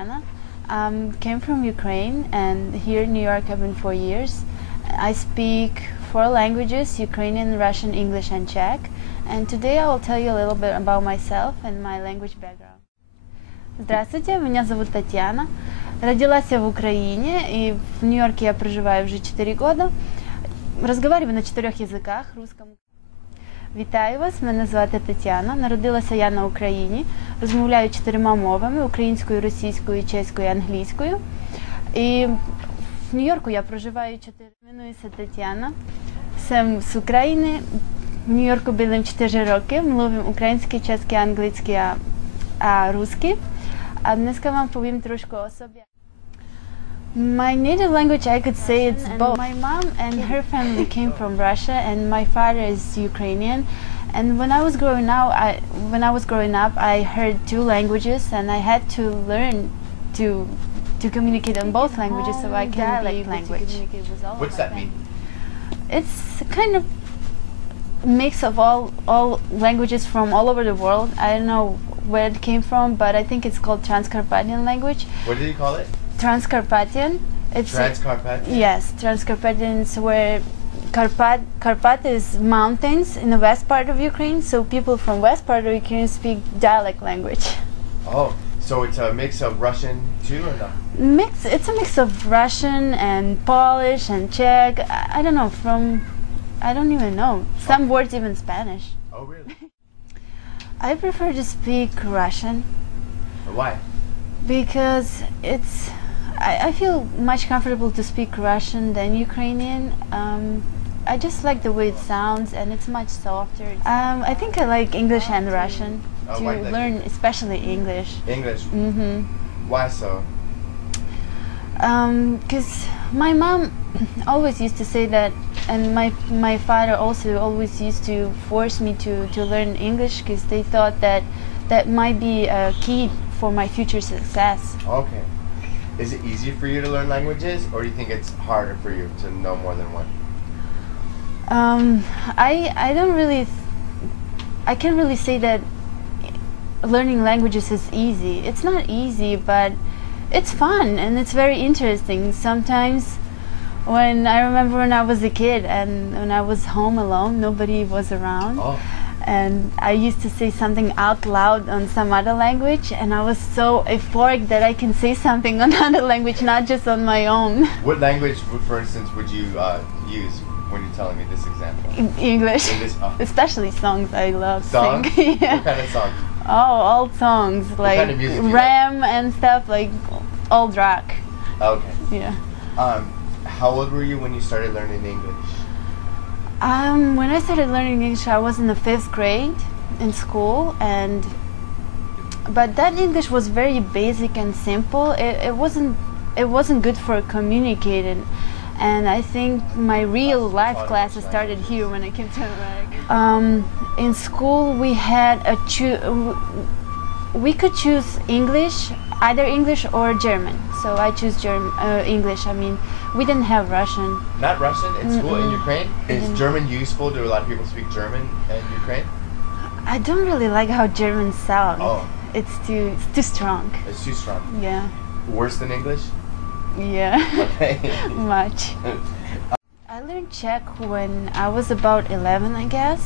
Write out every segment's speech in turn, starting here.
Tatiana. Came from Ukraine, and here in New York I've been 4 years. I speak 4 languages: Ukrainian, Russian, English, and Czech. And today I will tell you a little bit about myself and my language background. Здравствуйте, меня зовут Татьяна. Родилась я в Украине, и в Нью-Йорке я проживаю уже 4 года. Разговариваю на 4 язиках: русском. Вітаю вас, мене звати Тетяна. Народилася я на Україні. Розмовляю 4 мовами: українською, російською, чеською, англійською. І в Нью-Йорку я проживаю 4. Іменуюся Тетяна. Jsem z Ukrajiny. V New Yorku bydlím 4 roky. Mluvím ukrajinsky, česky, anglicky a rusky. A dneska vám povím trošku o sobě. My native language, I could say it's both. My mom and her family came from Russia, and my father is Ukrainian. And when I was growing up, I heard 2 languages, and I had to learn to communicate in both languages, so I can be able to communicate with all. What's that mean? It's kind of a mix of all languages from all over the world. I don't know where it came from, but I think it's called Transcarpathian language. What did you call it? Transcarpathian. It's Transcarpathian? Yes, Transcarpathian is where Karpat is mountains in the west part of Ukraine, so people from west part of Ukraine speak dialect language. Oh, so it's a mix of Russian too, or no? It's a mix of Russian and Polish and Czech. I don't know, I don't even know. Some words even Spanish. Oh, really? I prefer to speak Russian. Why? Because I feel much comfortable to speak Russian than Ukrainian. I just like the way it sounds, and it's much softer. I think I like English and Russian to learn, especially English. English? Mm-hmm. Why so? Because my mom always used to say that, and my father also always used to force me to learn English, because they thought that might be a key for my future success. Okay. Is it easy for you to learn languages, or do you think it's harder for you to know more than one? I can't really say that learning languages is easy. It's not easy, but it's fun and it's very interesting. Sometimes I remember when I was a kid and when I was home alone, nobody was around. Oh. And I used to say something out loud on some other language, and I was so euphoric that I can say something on another language, not just on my own. What language, for instance, would you use when you're telling me this example? English. English? Oh. Especially songs. I love songs. Singing. Yeah. What kind of songs? Oh, old songs, what like kind of music Ram and stuff, like old rock. Okay. Yeah. How old were you when you started learning English? When I started learning English, I was in the 5th grade in school, but that English was very basic and simple. It wasn't good for communicating, and I think my real life classes started here when I came to America. In school, we could choose English, either English or German. So I choose English. I mean, we didn't have Russian. Not Russian in school in Ukraine? Is German useful? Do a lot of people speak German in Ukraine? I don't really like how German sounds. Oh. It's too strong. It's too strong? Yeah. Worse than English? Yeah. Okay. Much. I learned Czech when I was about 11, I guess.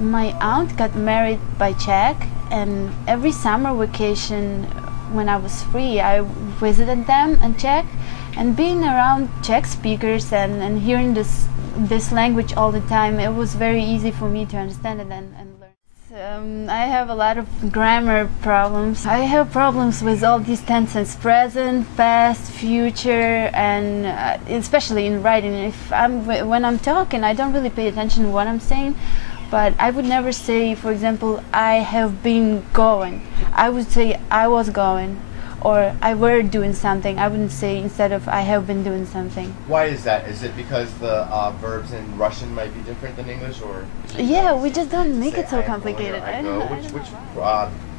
My aunt got married by Czech, and every summer vacation when I was free, I visited them in Czech, and being around Czech speakers and hearing this language all the time, it was very easy for me to understand it and learn. I have a lot of grammar problems. I have problems with all these tenses: present, past, future, and especially in writing. When I'm talking, I don't really pay attention to what I'm saying. But I would never say, for example, I have been going. I would say I was going, or I were doing something. I wouldn't say instead of I have been doing something. Why is that? Is it because the verbs in Russian might be different than English, or? Yeah, we just don't make it so complicated. Which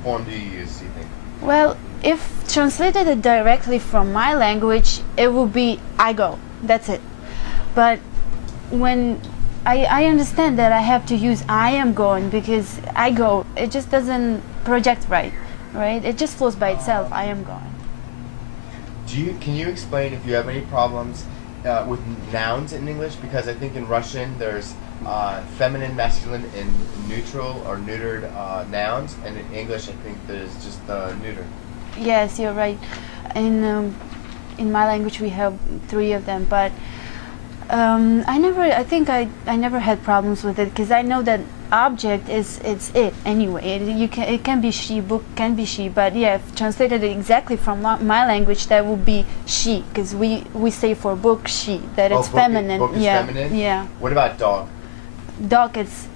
form do you use, do you think? Well, if translated it directly from my language, it would be I go. That's it. But when I understand that I have to use I am going, because I go, it just doesn't project right? It just flows by itself, I am going. Can you explain if you have any problems with nouns in English? Because I think in Russian there's feminine, masculine, and neutral or neutered nouns, and in English I think there's just the neuter. Yes, you're right. In my language we have 3 of them, but I never had problems with it because I know that object it's it anyway. It can be she, book can be she, but yeah, if translated exactly from my language, that would be she, because we say for book she, that it's feminine. Book is feminine? Yeah. What about dog? Dog, it's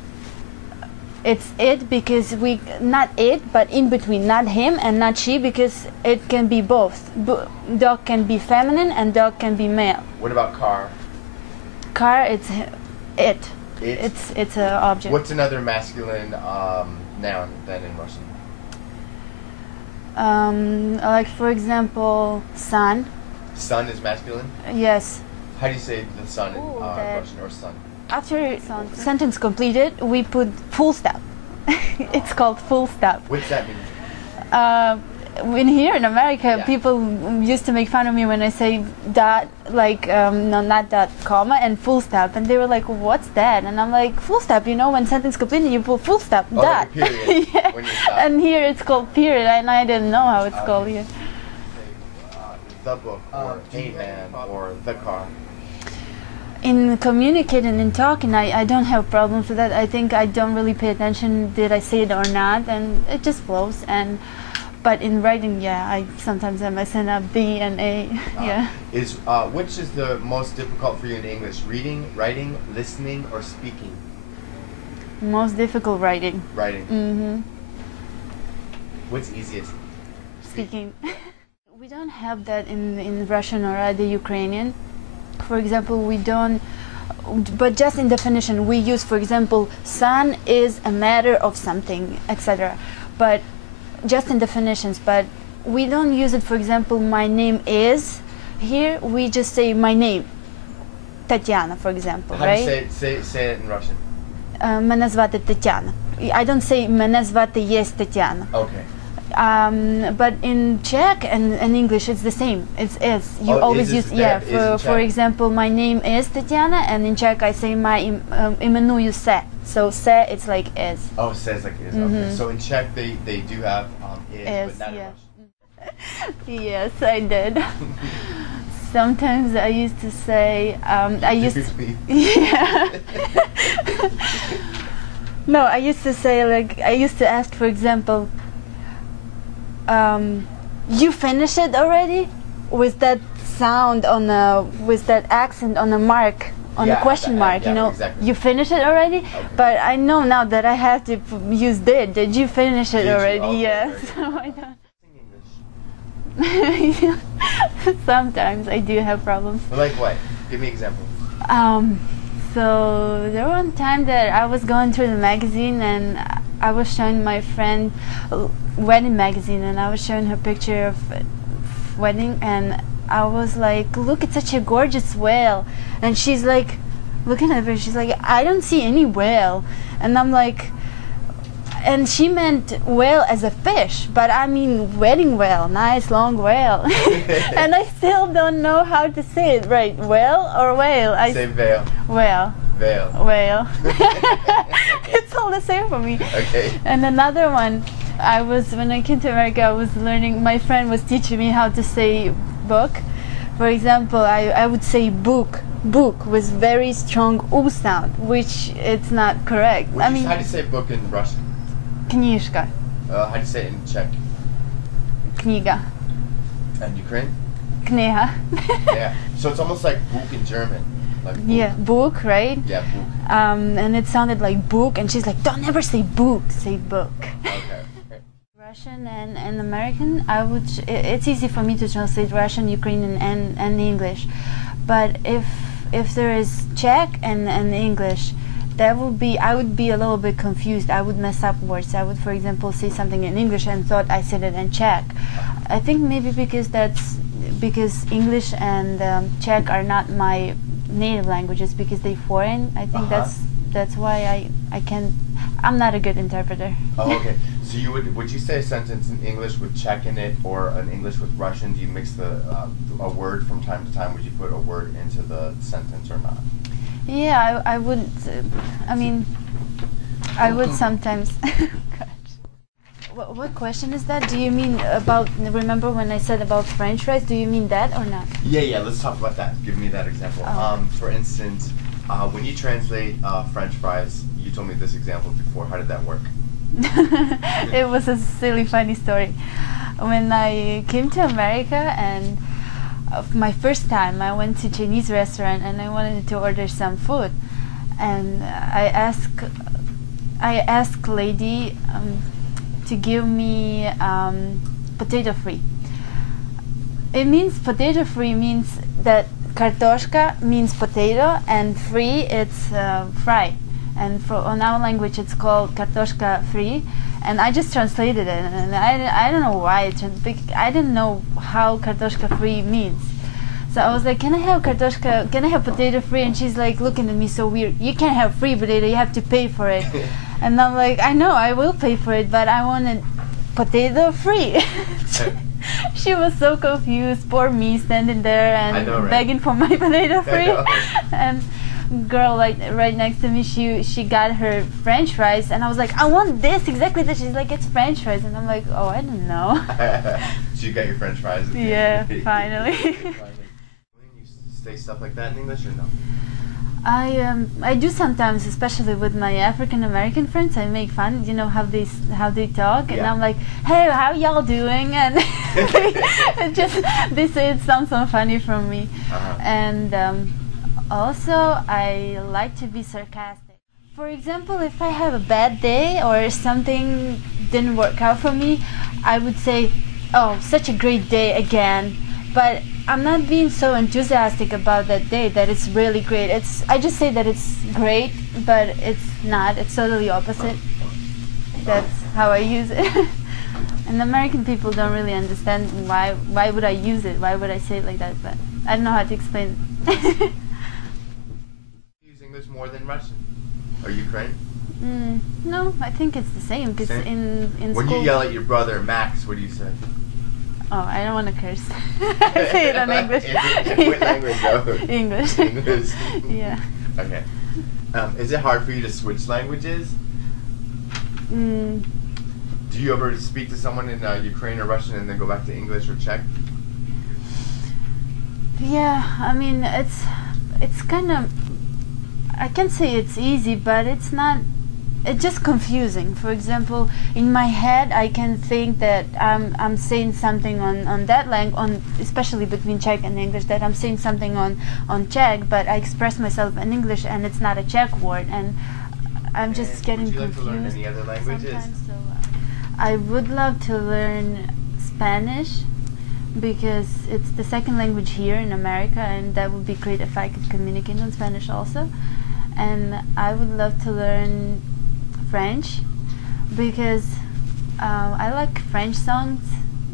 it because we not it, but in between, not him and not she, because it can be both. Dog can be feminine and dog can be male. What about car? Car, it's it. It? It's an object. What's another masculine noun then in Russian? Like for example, sun. Sun is masculine? Yes. How do you say the sun in Russian, or sun? After sentence completed, we put full stop. It's called full stop. What's that mean? When here in America, Yeah. people used to make fun of me when I say dot, like no, not dot, comma, and full stop, and they were like, "What's that?" And I'm like, "Full stop. You know, when sentence completed, you put full stop, Oh, dot." like a period. Yeah. When you stop. And here it's called period, and I didn't know how it's called here. The book, or a man, or the car. In communicating and talking, I don't have problems with that. I think I don't really pay attention, did I say it or not, and it just flows. But in writing, yeah, sometimes I'm messing up B and A. Yeah. Which is the most difficult for you in English? Reading, writing, listening, or speaking? Most difficult writing. Writing. Mm-hmm. What's easiest? Speaking. We don't have that in Russian or other Ukrainian. For example, we don't, but just in definition, we use, for example, sun is a matter of something, etc. But just in definitions, but we don't use it, for example, my name is. Here we just say my name, Tatiana, for example, How right? do you say it in Russian? Мене звати Тетяна. I don't say мене звати есть Тетяна. Okay. But in Czech and English, it's the same. It's you always use For example, my name is Tatiana, and in Czech I say my imenuju se. So se, it's like is. Oh, se is like is. Mm-hmm. Okay. So in Czech they do have is, but not in Russian. Yes, I did. Sometimes I used to say yeah. No, I used to say, like, I used to ask, for example, you finish it already? With that sound with that accent on a mark, on a question mark, you know, exactly. You finish it already? Okay. But I know now that I have to use did. Did you finish it already? Okay, yeah. right. So I don't. Sometimes I do have problems. Like what? Give me an example. So there was one time that I was going through the magazine and I was showing my friend wedding magazine, and I was showing her picture of wedding, and I was like, look, it's such a gorgeous whale. And she's like looking at her, she's like, I don't see any whale. And I'm like, and she meant whale as a fish, but I mean wedding whale, nice long whale. And I still don't know how to say it right, whale or whale. I say veil. Whale. Veil. Whale. It's all the same for me. Okay. And another one, when I came to America, I was learning, my friend was teaching me how to say book. For example, I would say book. Book with very strong U sound, which it's not correct. How do you say book in Russian? Knižka. How do you say it in Czech? Kniga. And Ukraine? Kniha. Yeah. So it's almost like book in German. Like book. Yeah, book, right? Yeah, book. And it sounded like book, and she's like, don't ever say book, say book. Okay. Russian and American, it's easy for me to translate Russian, Ukrainian, and English. But if there is Czech and English, I would be a little bit confused. I would mess up words. I would, for example, say something in English and thought I said it in Czech. I think maybe because English and Czech are not my native languages, because they're foreign. I think that's why I can I'm not a good interpreter. Oh, okay. So would you say a sentence in English with Czech in it, or an English with Russian? Do you mix a word from time to time? Would you put a word into the sentence or not? Yeah, I would. I mean, I would sometimes. What question is that? Do you mean about, remember when I said about French fries? Do you mean that or not? Yeah, let's talk about that. Give me that example. For instance, when you translate French fries, you told me this example before. How did that work? It was a silly, funny story. When I came to America, and my first time, I went to a Chinese restaurant and I wanted to order some food. And I asked lady to give me potato free. It means potato free means that kartoshka means potato and free it's fried. And on our language it's called kartoshka free. And I just translated it, and I don't know why. I didn't know how kartoshka free means. So I was like, can I have kartoshka, can I have potato free? And she's like looking at me so weird. You can't have free potato, you have to pay for it. And I'm like, I know, I will pay for it, but I wanted potato free. She was so confused, poor me, standing there and begging for my potato free. And girl right next to me, she got her French fries, and I was like, I want this, exactly this. She's like, it's French fries, and I'm like, oh, I don't know. So you got your French fries? Yeah, finally. You say stuff like that in English or no? I do sometimes, especially with my African American friends. I make fun, you know, how they talk, and I'm like, hey, how y'all doing? And they say it sounds so funny from me. And also, I like to be sarcastic. For example, if I have a bad day or something didn't work out for me, I would say, oh, such a great day again. But I'm not being so enthusiastic about that day that it's really great. I just say that it's great, but it's not. It's totally opposite. That's how I use it. And American people don't really understand why would I use it? Why would I say it like that? But I don't know how to explain it. Use English more than Russian or Ukraine? No, I think it's the same. Because in when school, you yell at your brother Max, what do you say? Oh, I don't want to curse. I say it in English. What language though? English. English. Yeah. Okay. Is it hard for you to switch languages? Do you ever speak to someone in Ukraine or Russian and then go back to English or Czech? Yeah, I mean, it's kind of, I can't say it's easy, but it's not, it's just confusing. For example, in my head, I can think that I'm saying something on that language, especially between Czech and English, that I'm saying something on Czech, but I express myself in English and it's not a Czech word, and I'm just getting confused. Would you like to learn any other languages? So, I would love to learn Spanish, because it's the second language here in America, and that would be great if I could communicate in Spanish also. And I would love to learn French, because I like French songs.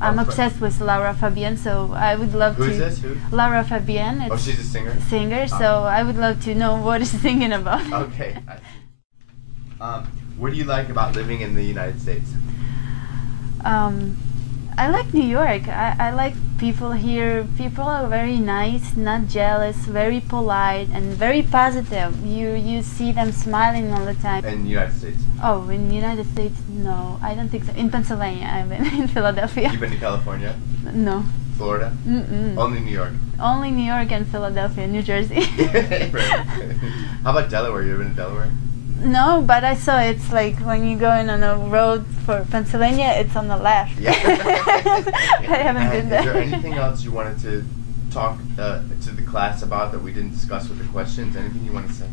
I'm obsessed with Laura Fabian, so I would love to... Who is this? Who? Laura Fabian. Oh, she's a singer? Singer, so I would love to know what she's singing about. Okay, I see. What do you like about living in the United States? I like New York. I like people here. People are very nice, not jealous, very polite, and very positive. You see them smiling all the time. In the United States? Oh, in the United States, no. I don't think so. In Pennsylvania, I've been in Philadelphia. You've been to California? No. Florida? Only New York? Only New York and Philadelphia, New Jersey. Right. How about Delaware? You ever been to Delaware? No, but I saw it's like when you go in on a road for Pennsylvania, it's on the left. Yeah. I haven't been there. Is there anything else you wanted to talk to the class about that we didn't discuss with the questions? Anything you want to say?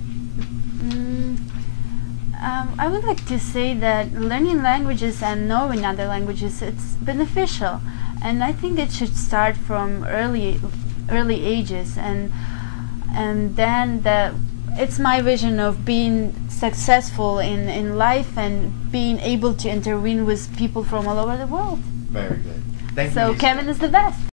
I would like to say that learning languages and knowing other languages, it's beneficial, and I think it should start from early ages, and then it's my vision of being successful in life and being able to intervene with people from all over the world. Very good. Thank you. So Kevin is the best.